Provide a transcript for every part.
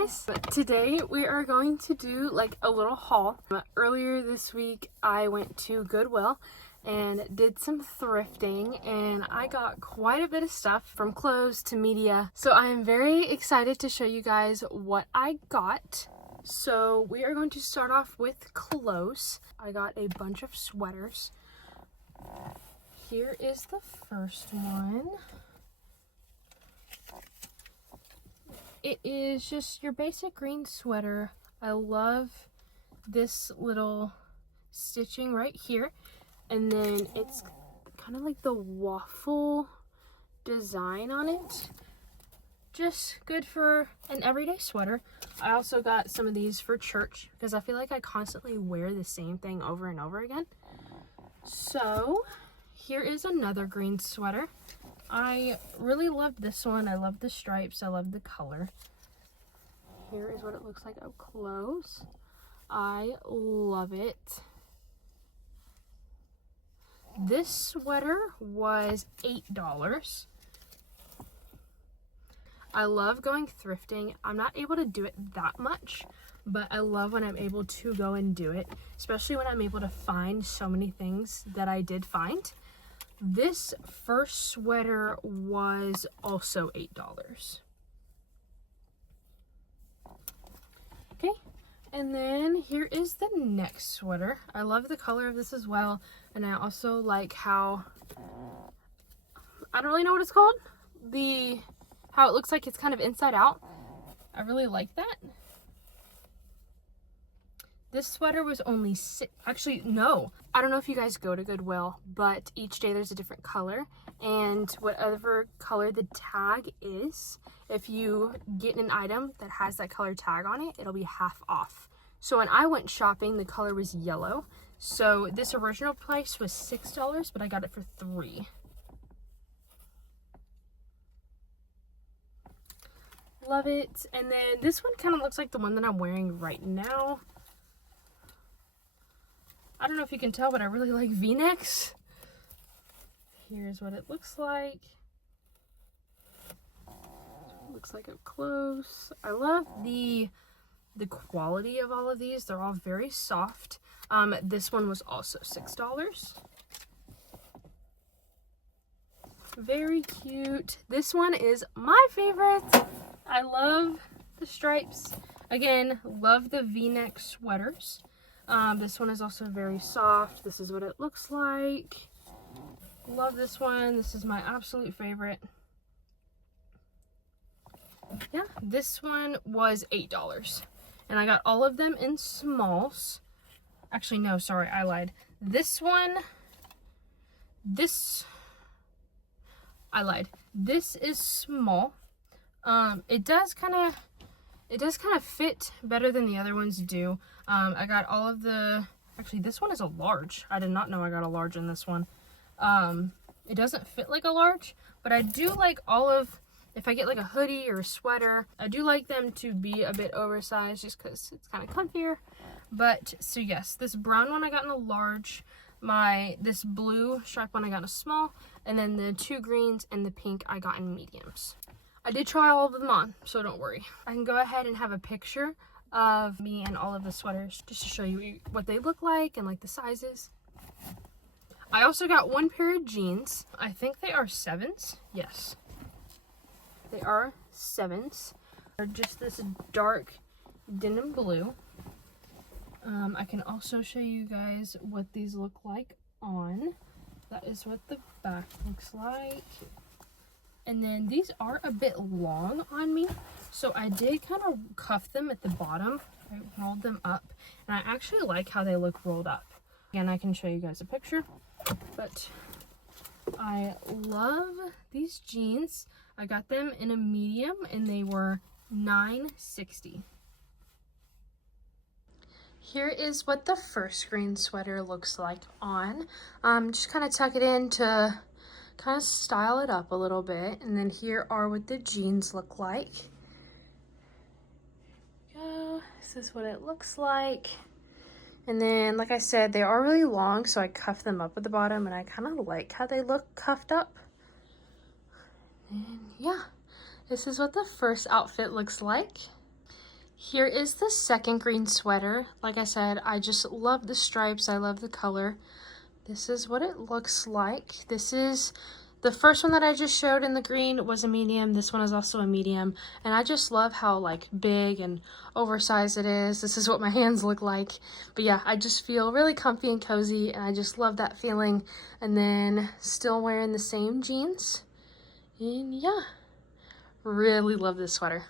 guys, today we are going to do like a little haul. Earlier this week I went to Goodwill and did some thrifting, and I got quite a bit of stuff from clothes to media, so I am very excited to show you guys what I got. So we are going to start off with clothes. I got a bunch of sweaters. Here is the first one. It is just your basic green sweater. I love this little stitching right here, and then it's kind of like the waffle design on it. Just good for an everyday sweater. I also got some of these for church because I feel like I constantly wear the same thing over and over again. So here is another green sweater. I really loved this one. I love the stripes. I love the color. Here is what it looks like up close. I love it. This sweater was $8. I love going thrifting. I'm not able to do it that much, but I love when I'm able to go and do it, especially when I'm able to find so many things that I did find. This first sweater was also $8. Okay, and then here is the next sweater. I love the color of this as well, and I also like how, I don't really know what it's called, how it looks like it's kind of inside out. I really like that. This sweater was only actually, no. I don't know if you guys go to Goodwill, but each day there's a different color, and whatever color the tag is, if you get an item that has that color tag on it, it'll be half off. So when I went shopping, the color was yellow. So this original price was $6, but I got it for $3. Love it. And then this one kind of looks like the one that I'm wearing right now. I don't know if you can tell, but I really like V-necks. Here's what it looks like. Looks like up close. I love the quality of all of these. They're all very soft. This one was also $6. Very cute. This one is my favorite. I love the stripes. Again, love the V-neck sweaters. This one is also very soft. This is what it looks like. Love this one. This is my absolute favorite. Yeah, this one was $8. And I got all of them in smalls. Actually, no, sorry, I lied. I lied. This is small. It does kind of fit better than the other ones do. I got all of actually this one is a large. I did not know I got a large in this one. It doesn't fit like a large, but I do like if I get like a hoodie or a sweater, I do like them to be a bit oversized just because it's kind of comfier. But so yes, this brown one I got in a large, this blue stripe one I got in a small, and then the two greens and the pink I got in mediums. I did try all of them on, so don't worry. I can go ahead and have a picture of me and all of the sweaters just to show you what they look like and like the sizes. I also got one pair of jeans. I think they are 7s. Yes, they are 7s. They're just this dark denim blue. I can also show you guys what these look like on. That is what the back looks like. And then these are a bit long on me, so I did kind of cuff them at the bottom. I rolled them up, and I actually like how they look rolled up. Again, I can show you guys a picture, but I love these jeans. I got them in a medium, and they were $9.60. Here is what the first green sweater looks like on. Just kind of tuck it in to kind of style it up a little bit, and then here are what the jeans look like. This is what it looks like. And then, like I said, they are really long, so I cuff them up at the bottom, and I kind of like how they look cuffed up. And yeah, this is what the first outfit looks like. Here is the second green sweater. Like I said, I just love the stripes. I love the color. This is what it looks like. This is the first one that I just showed in the green was a medium. This one is also a medium. And I just love how like big and oversized it is. This is what my hands look like. But yeah, I just feel really comfy and cozy, and I just love that feeling. And then still wearing the same jeans. And yeah, really love this sweater.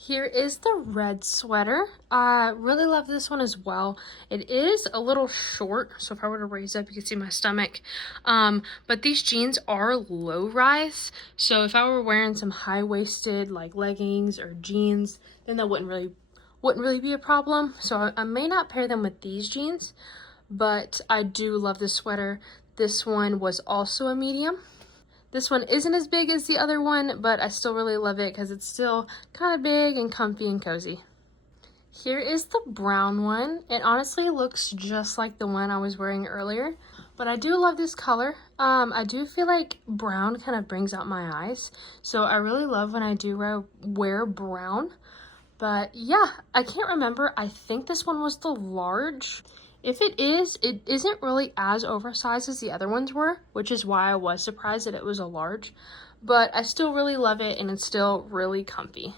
Here is the red sweater. I really love this one as well. It is a little short, so if I were to raise up, you can see my stomach. But these jeans are low rise, so if I were wearing some high-waisted like leggings or jeans, then that wouldn't really be a problem. So I may not pair them with these jeans, but I do love this sweater. This one was also a medium. This one isn't as big as the other one, but I still really love it because it's still kind of big and comfy and cozy. Here is the brown one. It honestly looks just like the one I was wearing earlier, but I do love this color. I do feel like brown kind of brings out my eyes, so I really love when I do wear brown. But yeah, I can't remember. I think this one was the large. If it is, it isn't really as oversized as the other ones were, which is why I was surprised that it was a large. But I still really love it, and it's still really comfy.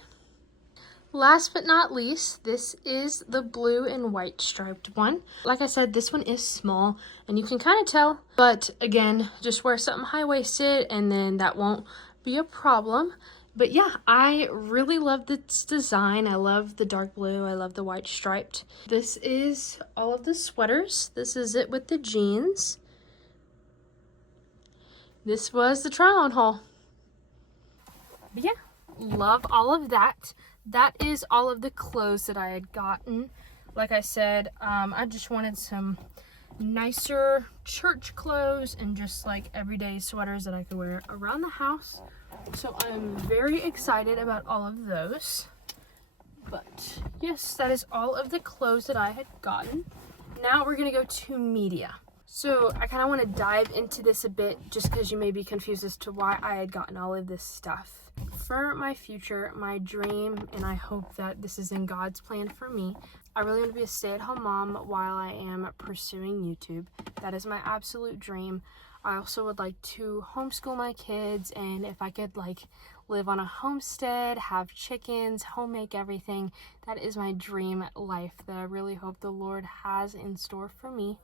Last but not least, this is the blue and white striped one. Like I said, this one is small, and you can kind of tell. But again, just wear something high-waisted, and then that won't be a problem. But yeah, I really love this design. I love the dark blue. I love the white striped. This is all of the sweaters. This is it with the jeans. This was the try-on haul. But yeah, love all of that. That is all of the clothes that I had gotten. Like I said, I just wanted some nicer church clothes and just like everyday sweaters that I could wear around the house. So I'm very excited about all of those. But yes, that is all of the clothes that I had gotten. Now we're gonna go to media. So I kind of want to dive into this a bit just because you may be confused as to why I had gotten all of this stuff. For my future, my dream, and I hope that this is in God's plan for me, I really want to be a stay-at-home mom while I am pursuing YouTube. That is my absolute dream. I also would like to homeschool my kids, and if I could like live on a homestead, have chickens, home make everything, that is my dream life that I really hope the Lord has in store for me.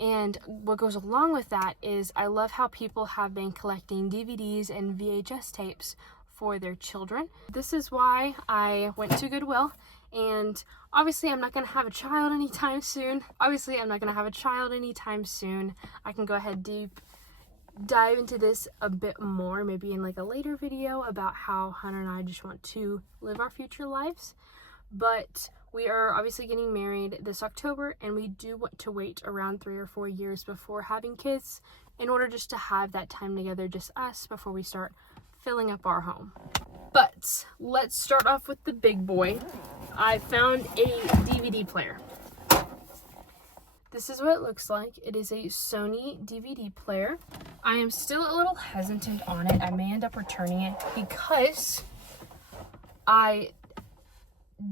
And what goes along with that is I love how people have been collecting DVDs and VHS tapes for their children. This is why I went to Goodwill, and obviously I'm not going to have a child anytime soon. I can go ahead deep dive into this a bit more, maybe in like a later video about how Hunter and I just want to live our future lives. But we are obviously getting married this October, and we do want to wait around 3 or 4 years before having kids in order just to have that time together, just us, before we start filling up our home. But let's start off with the big boy. I found a DVD player. This is what it looks like. It is a Sony DVD player. I am still a little hesitant on it. I may end up returning it because I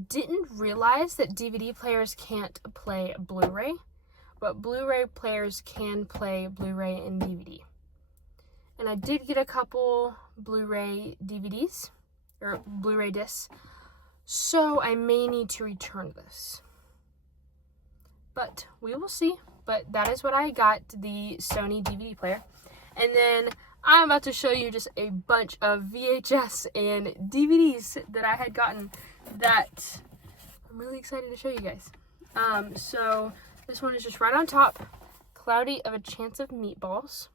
didn't realize that DVD players can't play Blu-ray, but Blu-ray players can play Blu-ray and DVD. And I did get a couple Blu-ray DVDs, or Blu-ray discs, so I may need to return this. But we will see. But that is what I got, the Sony DVD player. And then I'm about to show you just a bunch of VHS and DVDs that I had gotten that I'm really excited to show you guys. So this one is just right on top, Cloudy of a Chance of Meatballs.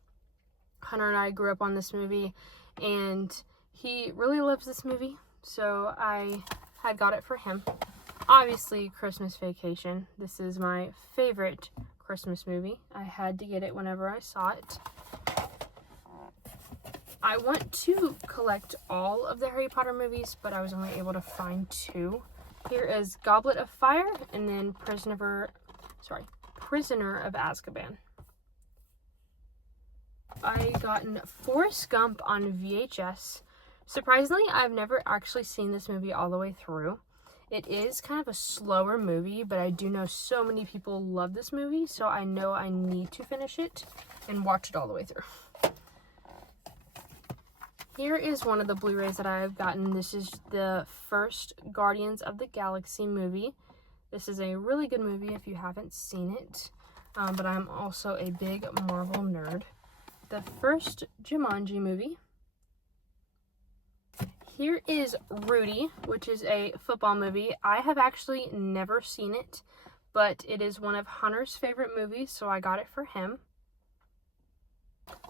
Hunter and I grew up on this movie, and he really loves this movie, so I had got it for him. Obviously, Christmas Vacation. This is my favorite Christmas movie. I had to get it whenever I saw it. I want to collect all of the Harry Potter movies, but I was only able to find 2. Here is Goblet of Fire, and then Prisoner of Azkaban. I gotten Forrest Gump on VHS. Surprisingly, I've never actually seen this movie all the way through. It is kind of a slower movie, but I do know so many people love this movie, so I know I need to finish it and watch it all the way through. Here is one of the Blu-rays that I have gotten. This is the first Guardians of the Galaxy movie. This is a really good movie if you haven't seen it, but I'm also a big Marvel nerd. The first Jumanji movie. Here is Rudy, which is a football movie. I have actually never seen it, but it is one of Hunter's favorite movies, so I got it for him.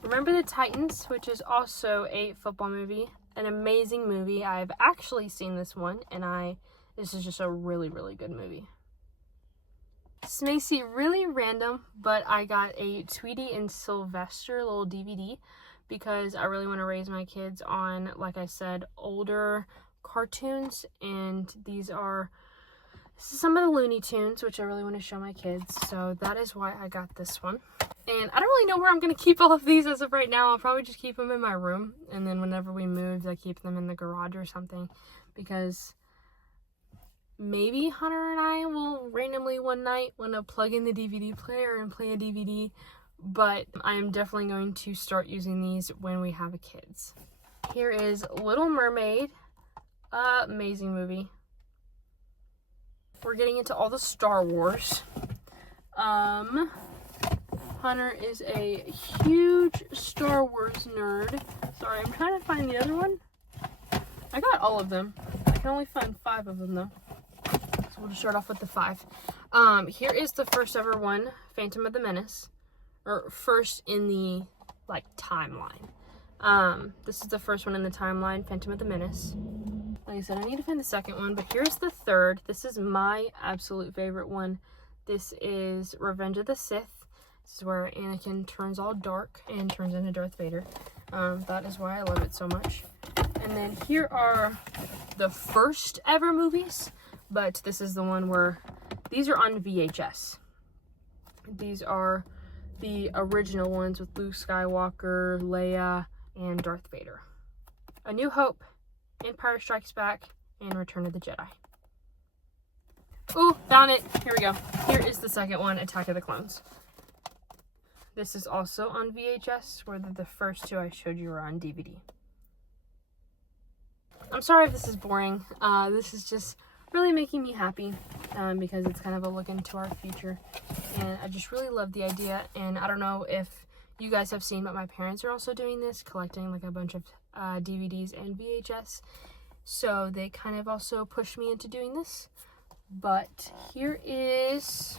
Remember the Titans, which is also a football movie. An amazing movie. I've actually seen this one, and this is just a really, really good movie. This may seem really random, but I got a Tweety and Sylvester little DVD because I really want to raise my kids on, like I said, older cartoons, and this is some of the Looney Tunes, which I really want to show my kids, so that is why I got this one. And I don't really know where I'm going to keep all of these as of right now. I'll probably just keep them in my room, and then whenever we move, I keep them in the garage or something, because maybe Hunter and I will randomly one night want to plug in the DVD player and play a DVD, but I am definitely going to start using these when we have kids. Here is Little Mermaid. Amazing movie. We're getting into all the Star Wars. Hunter is a huge Star Wars nerd. Sorry, I'm trying to find the other one. I got all of them. I can only find 5 of them though. So we'll just start off with the 5. Here is the first ever one, Phantom of the Menace. Or first in the, timeline. This is the first one in the timeline, Phantom of the Menace. Like I said, I need to find the second one, but here's the third. This is my absolute favorite one. This is Revenge of the Sith. This is where Anakin turns all dark and turns into Darth Vader. That is why I love it so much. And then here are the first ever movies, but this is the one where these are on VHS. These are the original ones with Luke Skywalker, Leia, and Darth Vader. A New Hope, Empire Strikes Back, and Return of the Jedi. Oh, found it. Here we go. Here is the second one, Attack of the Clones. This is also on VHS, where the first 2 I showed you were on DVD. I'm sorry if this is boring. This is just really making me happy because it's kind of a look into our future. And I just really love the idea. And I don't know if you guys have seen, but my parents are also doing this, collecting a bunch of DVDs and VHS. So they kind of also pushed me into doing this. But here is,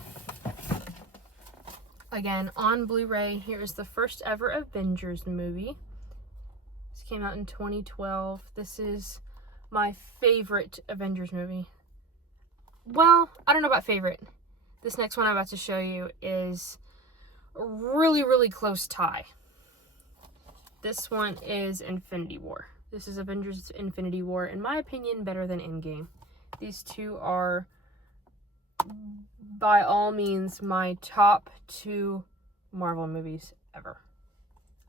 again, on Blu-ray, here is the first ever Avengers movie. This came out in 2012. This is my favorite Avengers movie. Well, I don't know about favorite. This next one I'm about to show you is a really, really close tie. This one is Infinity War. This is Avengers Infinity War. In my opinion, better than Endgame. These 2 are, by all means, my top 2 Marvel movies ever.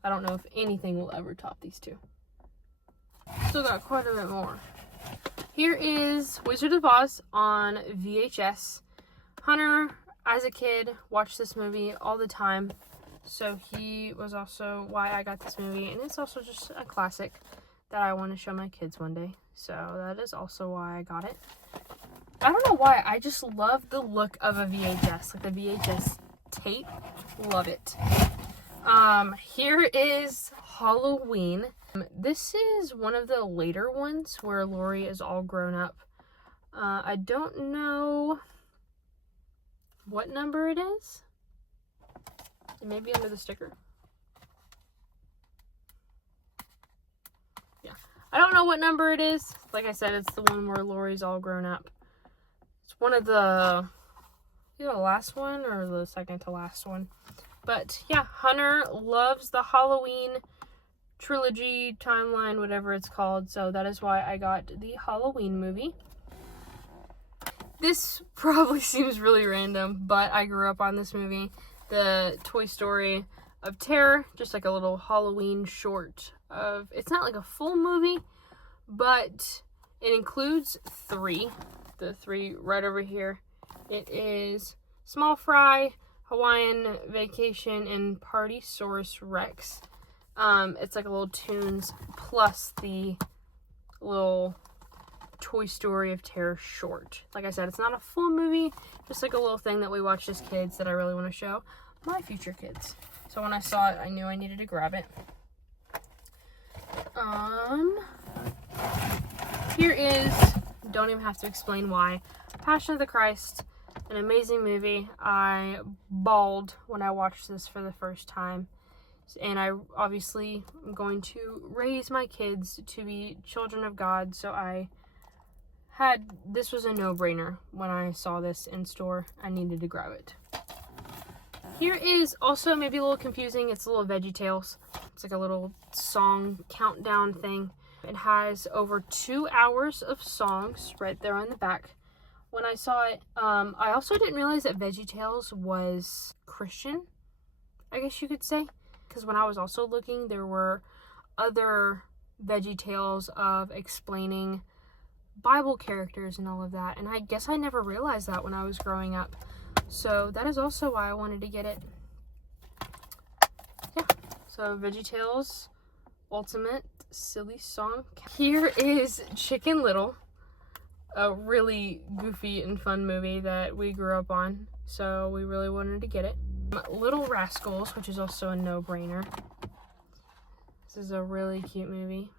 I don't know if anything will ever top these 2. Still got quite a bit more. Here is Wizard of Oz on VHS. Hunter, as a kid, watched this movie all the time. So he was also why I got this movie. And it's also just a classic that I want to show my kids one day. So that is also why I got it. I don't know why. I just love the look of a VHS. Like the VHS tape. Love it. Here is Halloween. This is one of the later ones where Laurie is all grown up. I don't know what number it is. It may be under the sticker. Yeah. I don't know what number it is. Like I said, it's the one where Laurie's all grown up. It's one of the, either the last one or the second to last one. But yeah, Hunter loves the Halloween trilogy, timeline, whatever it's called. So that is why I got the Halloween movie. This probably seems really random, but I grew up on this movie. The Toy Story of Terror, just like a little Halloween short of, it's not like a full movie, but it includes 3. the 3 right over here. It is Small Fry, Hawaiian Vacation, and Partysaurus Rex. It's like a little Tunes plus the little Toy Story of Terror short. Like I said, it's not a full movie, just like a little thing that we watched as kids that I really want to show my future kids. So when I saw it, I knew I needed to grab it. Here is, don't even have to explain why, Passion of the Christ, an amazing movie. I bawled when I watched this for the first time. And I obviously am going to raise my kids to be children of God, so this was a no-brainer when I saw this in store. I needed to grab it. Here is also maybe a little confusing. It's a little VeggieTales. It's like a little song countdown thing. It has over 2 hours of songs right there on the back. When I saw it, I also didn't realize that VeggieTales was Christian, I guess you could say. Because when I was also looking, there were other VeggieTales of explaining Bible characters and all of that. And I guess I never realized that when I was growing up. So that is also why I wanted to get it. Yeah, so VeggieTales Ultimate Silly Song. Here is Chicken Little, a really goofy and fun movie that we grew up on, so we really wanted to get it. Little Rascals, which is also a no-brainer. This is a really cute movie.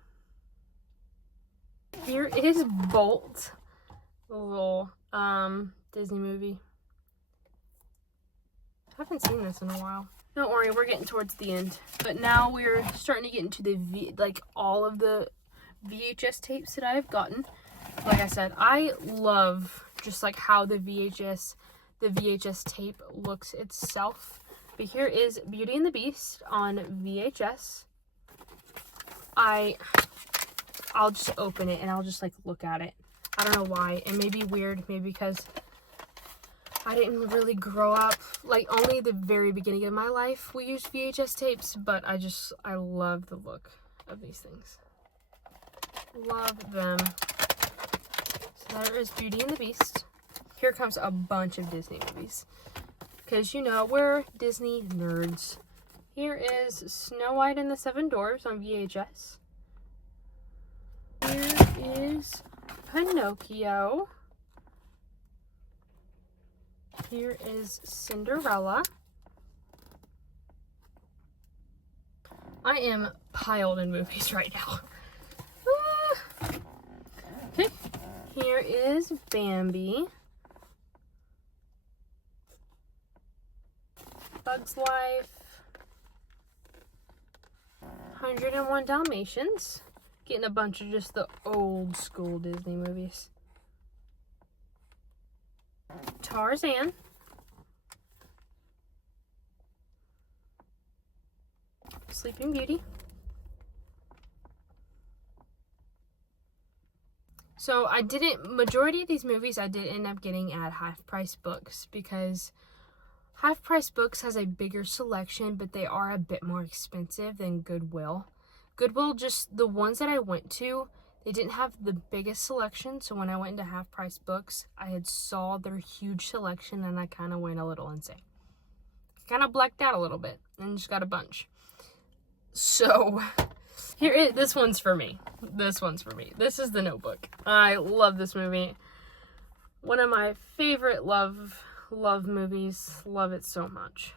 Here is Bolt, a little Disney movie. I haven't seen this in a while. Don't worry, we're getting towards the end. But now we're starting to get into the all of the VHS tapes that I've gotten. Like I said, I love just like how the VHS tape looks itself. But here is Beauty and the Beast on VHS. I'll just open it and I'll just like look at it. I don't know why. It may be weird, maybe because I didn't really grow up, like only the very beginning of my life we used VHS tapes, but I love the look of these things. Love them. So there is Beauty and the Beast. Here comes a bunch of Disney movies. Because, you know, we're Disney nerds. Here is Snow White and the Seven Dwarfs on VHS. Here is Pinocchio. Here is Cinderella. I am piled in movies right now. Okay. Here is Bambi. Bug's Life. 101 Dalmatians. Getting a bunch of just the old school Disney movies. Tarzan. Sleeping Beauty. So majority of these movies I did end up getting at Half Price Books because Half Price Books has a bigger selection, but they are a bit more expensive than Goodwill. Goodwill, just the ones that I went to, they didn't have the biggest selection, so when I went into Half Price Books, I had saw their huge selection and I kind of went a little insane. Kind of blacked out a little bit and just got a bunch. So, this one's for me. This one's for me. This is The Notebook. I love this movie. One of my favorite love movies. Love it so much.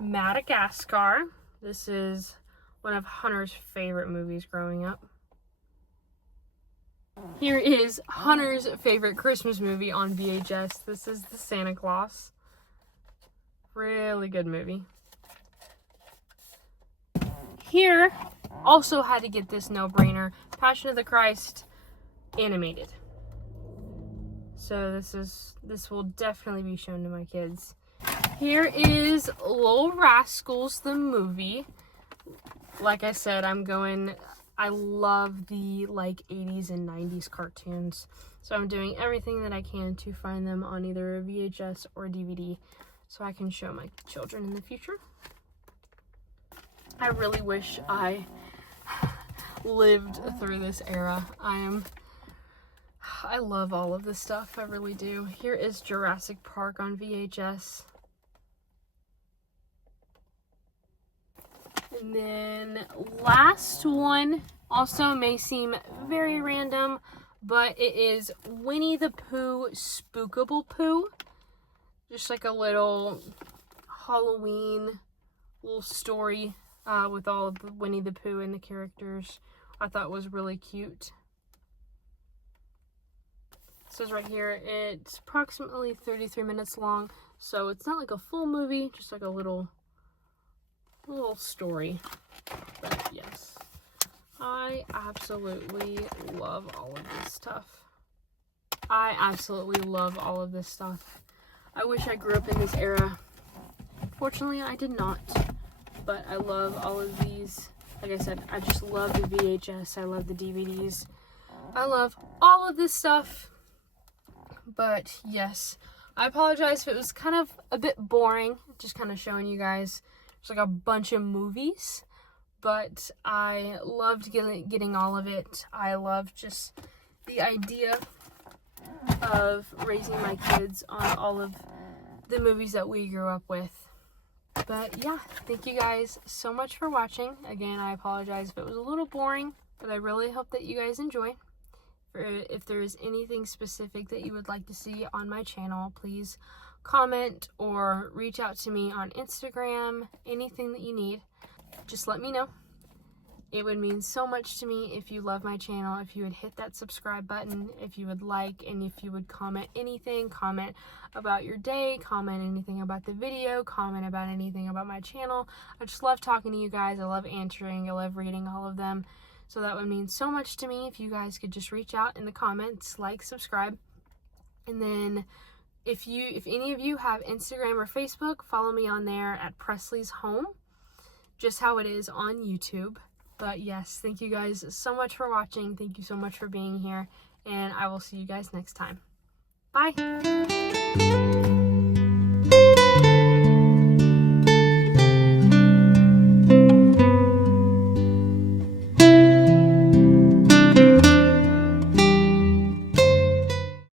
Madagascar. This is one of Hunter's favorite movies growing up. Here is Hunter's favorite Christmas movie on VHS. This is The Santa Claus. Really good movie. Here, also had to get this no-brainer. Passion of the Christ animated. So this will definitely be shown to my kids. Here is Little Rascals, the movie. Like I said, I love the 80s and 90s cartoons. So I'm doing everything that I can to find them on either VHS or DVD so I can show my children in the future. I really wish I lived through this era. I love all of this stuff. I really do. Here is Jurassic Park on VHS. And then last one also may seem very random, but it is Winnie the Pooh Spookable Pooh. Just like a little Halloween little story with all of the Winnie the Pooh and the characters. I thought was really cute. It says right here it's approximately 33 minutes long, so it's not like a full movie, just like a little story. But yes, I absolutely love all of this stuff. I absolutely love all of this stuff. I wish I grew up in this era. Fortunately, I did not, but I love all of these. Like I said, I just love the VHS. I love the DVDs. I love all of this stuff. But yes, I apologize if it was kind of a bit boring, just kind of showing you guys just like a bunch of movies, but I loved getting all of it. I love just the idea of raising my kids on all of the movies that we grew up with. But yeah, thank you guys so much for watching. Again, I apologize if it was a little boring, but I really hope that you guys enjoy. If there is anything specific that you would like to see on my channel, please comment or reach out to me on Instagram. Anything that you need, just let me know. It would mean so much to me if you love my channel, if you would hit that subscribe button, if you would like, and if you would comment anything. Comment about your day, comment anything about the video, comment about anything about my channel. I just love talking to you guys. I love answering. I love reading all of them. So that would mean so much to me if you guys could just reach out in the comments, like, subscribe. And then if any of you have Instagram or Facebook, follow me on there at Presley's Home, just how it is on YouTube. But yes, thank you guys so much for watching. Thank you so much for being here, and I will see you guys next time. Bye!